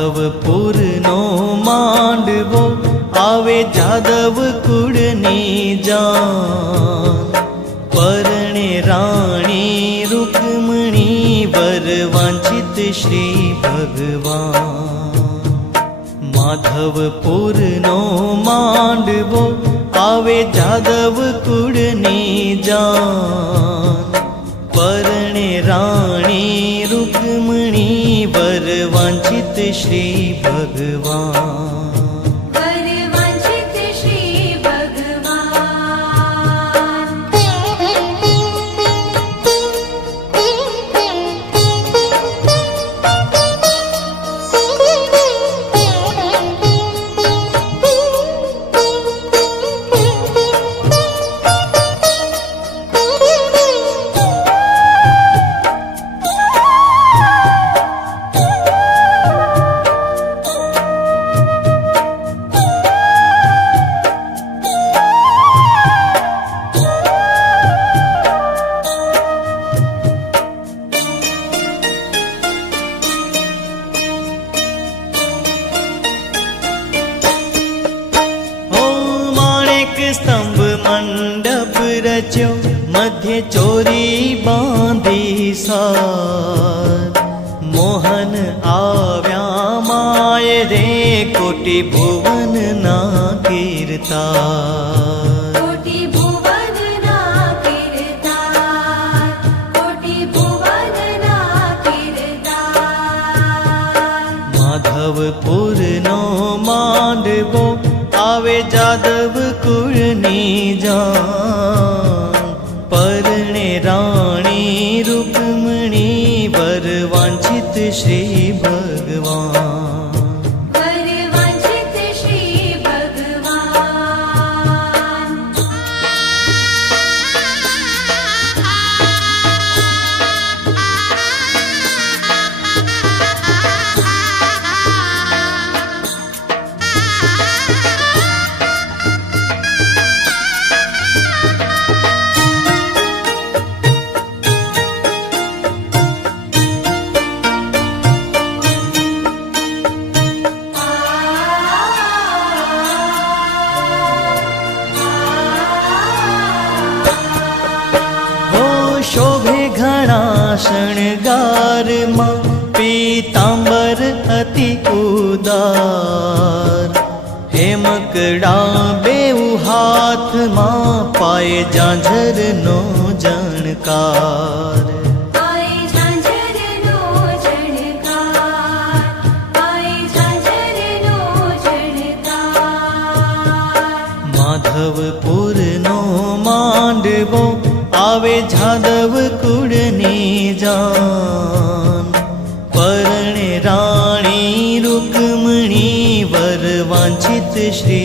Madhopur no मांडवो आवे जादव कुळनी जान। परणे राणी रुक्मणी वर वांछित श्री भगवान। माधवपुर नो मांडवो आवे जादव कुळनी जान। परणे राणी रुक्मणी वर वांछित श्री भगवान। स्तंभ मंडप रच्यो मध्य चोरी बांधी सार। मोहन आव्या माय रे कोटि भुवन ना कीर्तार। कोटि भुवन ना कीर्तार, कोटि भुवन ना कीर्तार। माधवपुर नो मांडवो आवे जादव कुळनी जान। परणे राणी रुक्मणी वर वांछित श्री भगवान। वर वांछित श्री भगवान। शोभे घणा शणगार मां पीतांबर अति उदार। हेमकड़ा बेउ हाथ मां पाए झांझर नो जणकार। आए झांझर नो जणकार, आए झांझर नो जणकार। माधवपुर नो मांडवो आवे जादव कुळनी जान। परणे राणी रुक्मणी वर वांछित श्री